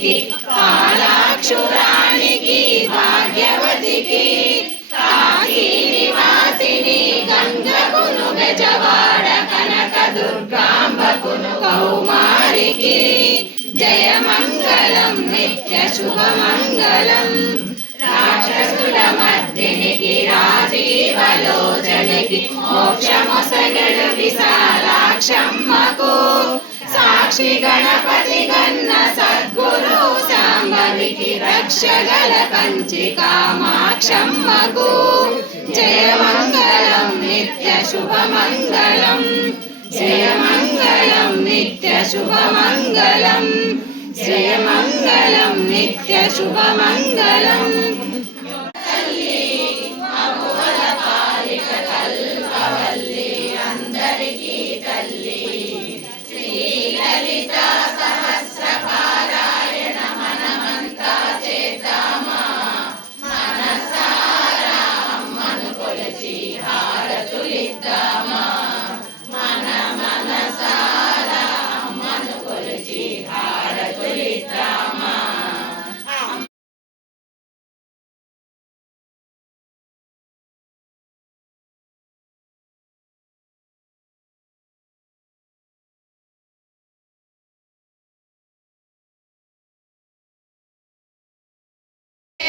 దేవికి కాలాక్షురానికి భాగ్యవతికి. కాశీ నివాసిని గంగకును గజవాడ కనక దుర్గాంబకును కౌమారికి. జయ మంగళం నిత్య శుభమంగళం రాక్షసుల మర్దినికి రాజీవలోచనికి మోక్షమొసగడు విశాలాక్షమ్మకు. సాక్షి గణపతి గన్న సద్గురు సాంబవికి రక్షగల కంచి కామాక్షమ్మకు జయమంగళం నిత్య శుభమంగళం శ్రేయమంగళం నిత్య శుభమంగళం శ్రేయమంగళం నిత్య శుభమంగళం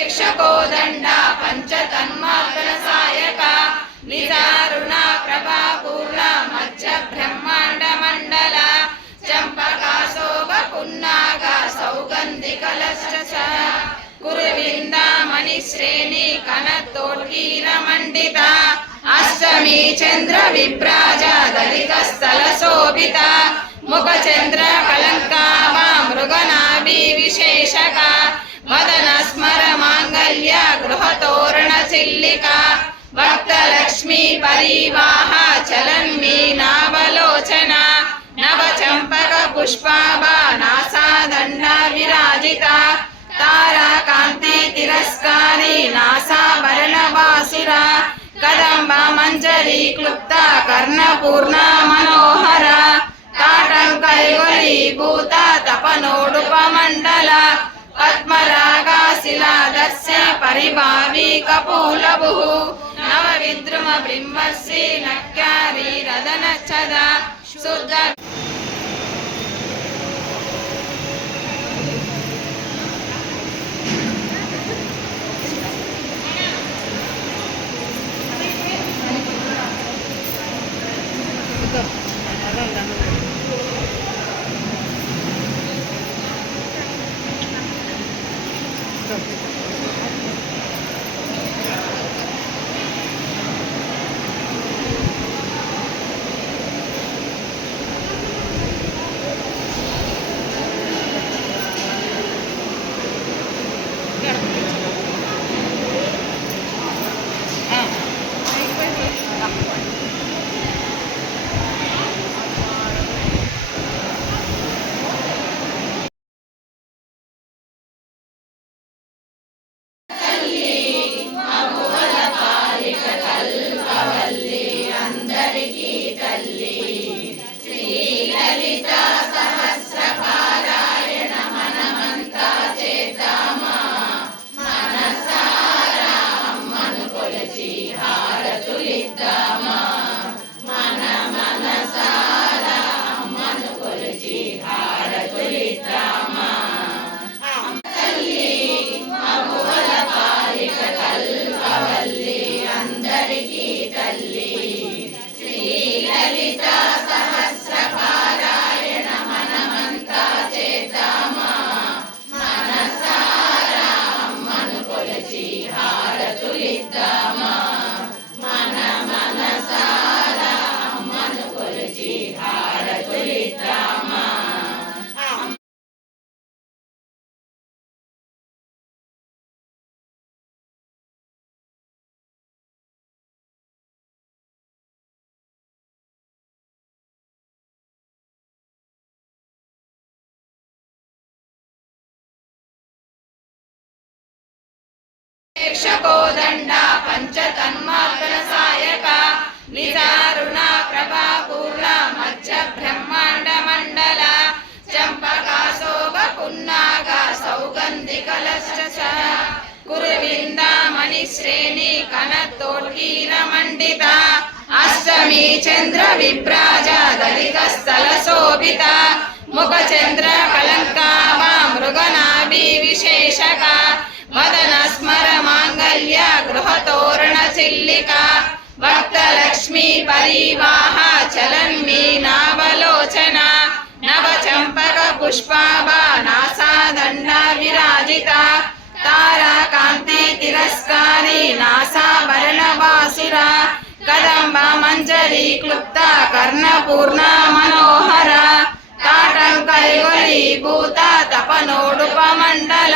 కోదండ పంచతన్మాత్ర సాయక నిదారుణ ప్రభాపూర్ణ మధ్య బ్రహ్మాండ మండల చంపకా శోభ పున్నాగ సౌగంధి కలశ కురువిందామణి శ్రేణి కనతోర్కీర మండిత అష్టమి చంద్ర విభ్రాజ దళిత స్థల శోభిత ముఖ చంద్ర కలంకామ మృగనాభి విశేషగా మాంగళ్య గృహతోరణ చిల్లిక భక్త లక్ష్మీ పరివాహ చలన్మీ నావలోచన నవ చంపక పుష్పాభ నాసాదండ విరాజిత తారా కాంతి తిరస్కారి నాసాభరణ వాసుర కదంబ మంజరి క్లుప్త కర్ణపూర్ణ మనోహర తాటంకైగొలి భూత తపనోడుపమండల మండల పద్మరాగాశిలాదస్య పరిభావి కపోలభు నవ విద్రుమ బ్రింహస్సి నక్కారి పంచ చద సాయక నిజారుణ ప్రభా పూర్ణ మధ్య బ్రహ్మాండ మండల చంపకాశోభ పున్నాగ సౌగంధిక లస్య కురువిందామణి శ్రేణి కనత్తోడ్గీర మండిత అష్టమి చంద్ర విభ్రాజ దళిత స్థల శోభిత ముఖ చంద్ర కలంకామ తోరణ చిల్లిక. భక్త లక్ష్మీ పరివాహ చలన్మీ నావలోచన నవ చంపక పుష్పాభ నాసాదండ విరాజిత. తారా కాంతి తిరస్కారి నాసాభరణ వాసుర. కదంబ మంజరి క్లుప్త కర్ణపూర్ణ మనోహర. తాటంకైవలి భూత తపనోడుపమండల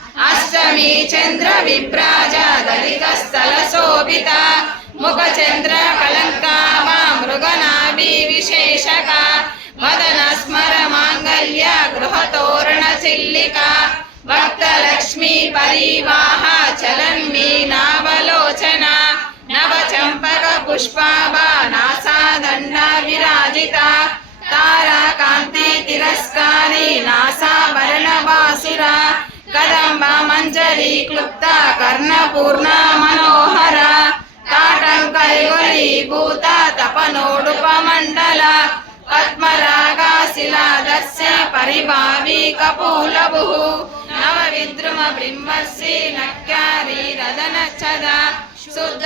అష్టమి చంద్ర విభ్రాజ దళిత స్థల శోభిత ముఖ చంద్ర కలంకామ మృగనాభి విశేషక మదన స్మర మాంగళ్య గృహ తోరణ చిల్లిక భక్త లక్ష్మి పరివాహ చలన్మీ నావలోచన నవ చంపక పుష్పాభ నాసాదండ విరాజిత తారా కాంతి తిరస్కారి నాస మంజరి క్లుప్త కర్ణపూర్ణ మనోహర తాటంకైవలి భూత తపనోడుపమండల మండల పద్మరాగా శిలాదర్శ పరిభావి కపోలభు నవ విద్రుమ బ్రహ్మశ్రీ నక్యారి రదన చద శుద్ధ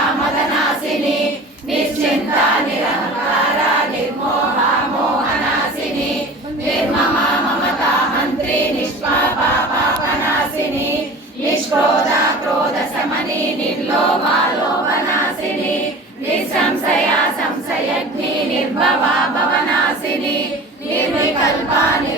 Japan